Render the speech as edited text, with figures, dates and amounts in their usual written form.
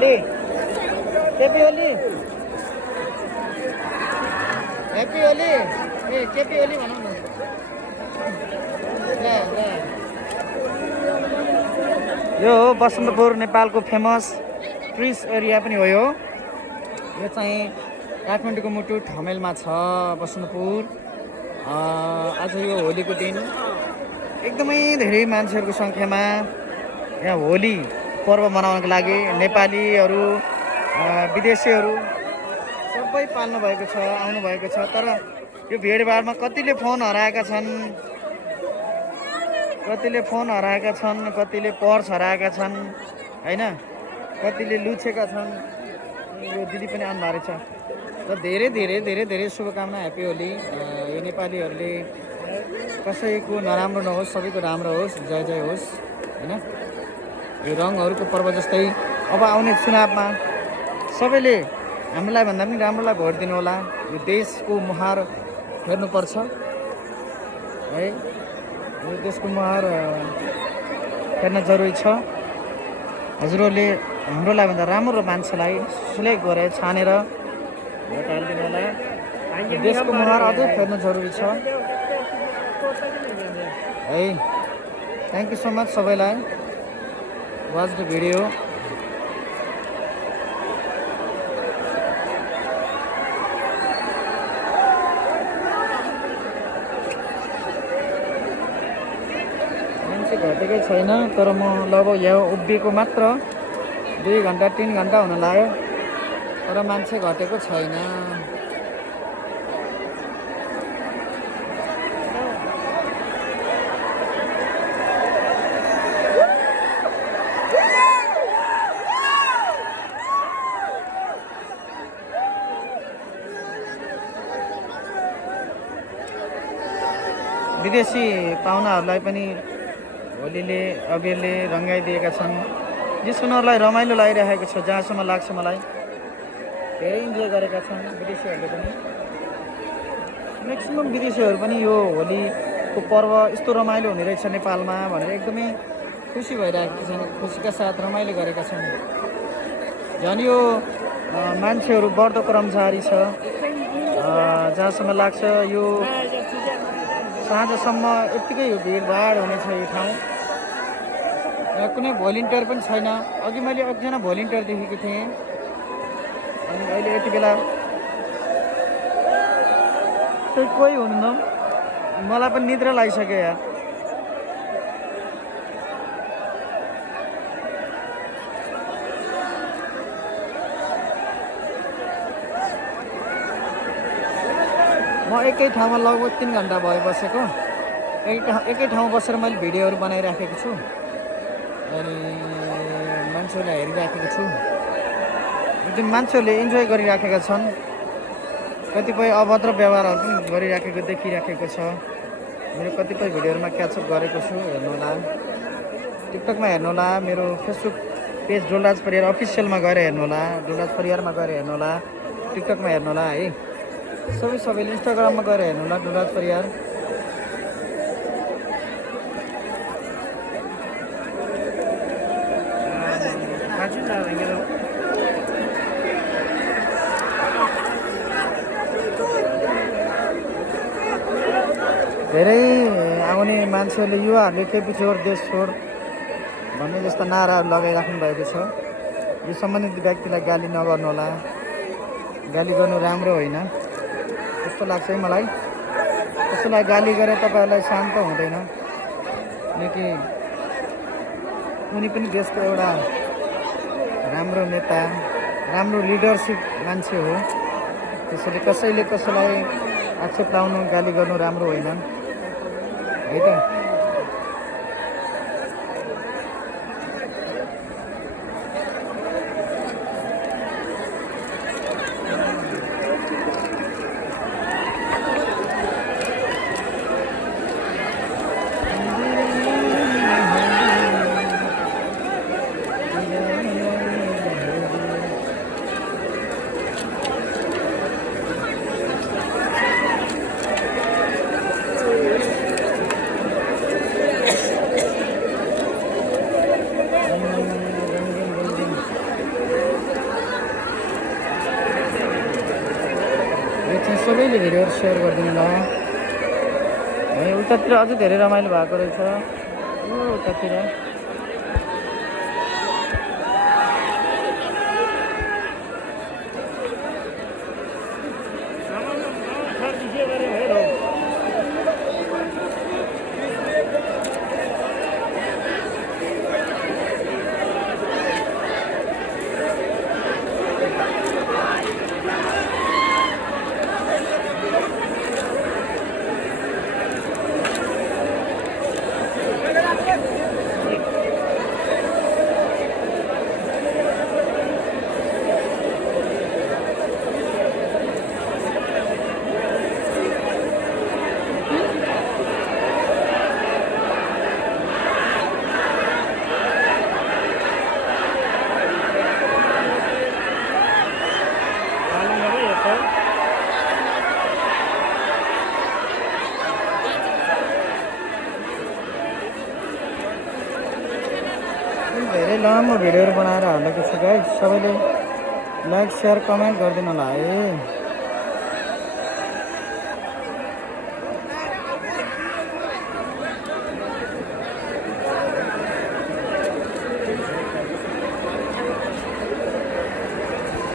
Oli KP Oli happy Oli ए केपी ओली भनौँ न ल ल यो हो बसन्तपुर नेपालको फेमस टुरिस्ट एरिया पनि हो यो चाहिँ काठमाडौँको मुटु ठमेलमा छ बसन्तपुर आज यो होलीको दिन एकदमै धेरै मान्छेहरूको सङ्ख्यामा यहाँ होली पर्व मनाउनको लागि नेपालीहरू विदेशीहरू सबै पाल्नु भएको छ आउनु भएको छ तर यो भिडभाडमा कतिले फोन हराएका छन् कतिले पर्स हराएका छन् हैन कतिले लुछेका छन् यो दिदी पनि आउनु भएको छ र धेरै धेरै धेरै धेरै शुभकामना ह्याप्पी होली यो नेपालीहरूले कसैको नराम्रो नहोस् सबैको राम्रो होस् जय जय होस् हैन यो रङहरूको पर्व जस्तै अब आउने चुनावमा सबैले हामीलाई भन्दा पनि राम्रोलाई भोट दिनु होला यो देशको मुहार हेर्नुपर्छ है यो देशको मुहार हेर्न जरुरी छ हजुरहरूले हाम्रोलाई भन्दा राम्रो मान्छेलाई सिलेक्ट गरेर छानेर भोट हालिदिनु होला देशको मुहार अझै फेर्नु जरुरी छ है थ्याङ्क यू सो मच सबैलाई वाच द भिडियो घटेकै छैन तर म लगभग यहाँ उभिएको मात्र 2 घन्टा 3 घन्टा हुन लाग्यो तर मान्छे घटेको छैन विदेशी पाहुनाहरूलाई पनि होलीले अबिरले रङ्गाइदिएका छन् जस उनीहरूलाई रमाइलो लागिरहेको छ जहाँसम्म लाग्छ मलाई धेरै इन्जोय गरेका छन् विदेशीहरूले पनि म्याक्सिमम विदेशीहरू पनि यो होलीको पर्व यस्तो रमाइलो हुने रहेछ नेपालमा भनेर एकदमै खुसी भइरहेका छन् खुसीका साथ रमाइलो गरेका छन् झन् यो मान्छेहरू बढ्दो क्रम जारी छ जहाँसम्म लाग्छ यो साँझसम्म यत्तिकै भिडभाड हुनेछ यो ठाउँ कुनै भोलिन्टियर पनि छैन अघि मैले एकजना भोलिन्टियर देखेको थिएँ अनि अहिले यति बेला कोही हुनुहुन्न मलाई पनि निद्रा लागिसक्यो यार म एकै ठाउँमा लगभग 3 घन्टा भयो बसेको एकै ठाउँमा बसेर मैले भिडियोहरू बनाइराखेको छु अनि मान्छेहरूलाई हेरिराखेको छु जुन मान्छेहरूले इन्जोय गरिराखेका छन् कतिपय अभद्र व्यवहारहरू पनि गरिराखेको देखिराखेको छ मेरो कतिपय भिडियोहरूमा क्याचअप गरेको छु हेर्नुहोला टिकटकमा हेर्नुहोला मेरो फेसबुक पेज डोलराज परियार अफिसियलमा गएर हेर्नुहोला डोलराज परियारमा गएर हेर्नुहोला टिकटकमा हेर्नुहोला है सबैले इन्स्टाग्राममा गएर हेर्नुहोला डोलराज परियार धेरै आउने मान्छेहरूले युवाहरूले केपी छोड देश छोड भन्ने जस्ता नाराहरू लगाइराख्नु भएको छ यो सम्बन्धित व्यक्तिलाई गाली नगर्नुहोला गाली गर्नु राम्रो होइन त्यस्तो लाग्छ है मलाई त्यसलाई गाली गरेर तपाईँहरूलाई शान्त हुँदैन किनकि उनी पनि देशको एउटा राम्रो नेता राम्रो लिडरसिप मान्छे हो त्यसैले कसैले कसैलाई आक्षेप लाउनु गाली गर्नु राम्रो होइन है त सबैले भिडियोहरू सेयर गरिदिनु होला है। उतातिर अझै धेरै रमाइलो भएको रहेछ उतातिर। धेरै लामो भिडियोहरू बनाएर हालेको छु गाइस, सबैले लाइक सेयर कमेन्ट गरिदिनु होला है।